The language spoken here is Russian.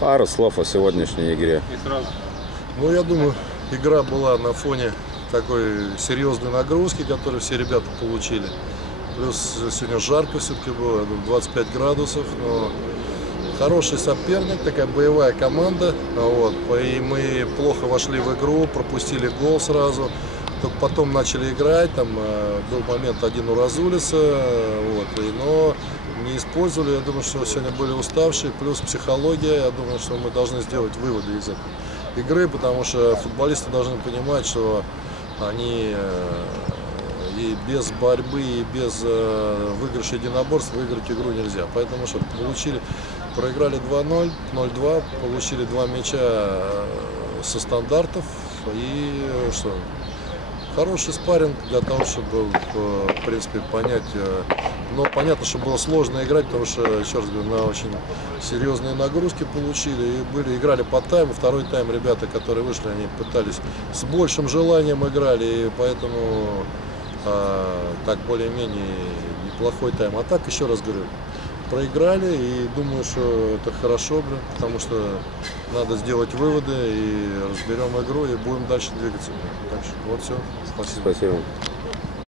Пару слов о сегодняшней игре. Ну, я думаю, игра была на фоне такой серьезной нагрузки, которую все ребята получили. Плюс сегодня жарко все-таки было, 25 градусов, но хороший соперник, такая боевая команда. Вот. И мы плохо вошли в игру, пропустили гол сразу. Только потом начали играть, там был момент один у Разулиса, вот, но не использовали. Я думаю, что сегодня были уставшие, плюс психология. Я думаю, что мы должны сделать выводы из этой игры, потому что футболисты должны понимать, что они и без борьбы, и без выигрыша единоборств выиграть игру нельзя. Поэтому что проиграли 2-0, 0-2, получили 2 мяча со стандартов и что? Хороший спарринг для того, чтобы, в принципе, понять. Но понятно, что было сложно играть, потому что, еще раз говорю, на очень серьезные нагрузки получили. И играли по тайму. Второй тайм ребята, которые вышли, они пытались с большим желанием играли. И поэтому так более-менее неплохой тайм. А так, еще раз говорю, проиграли, и думаю, что это хорошо, потому что надо сделать выводы, и разберем игру, и будем дальше двигаться. Так что вот все. Спасибо. Спасибо.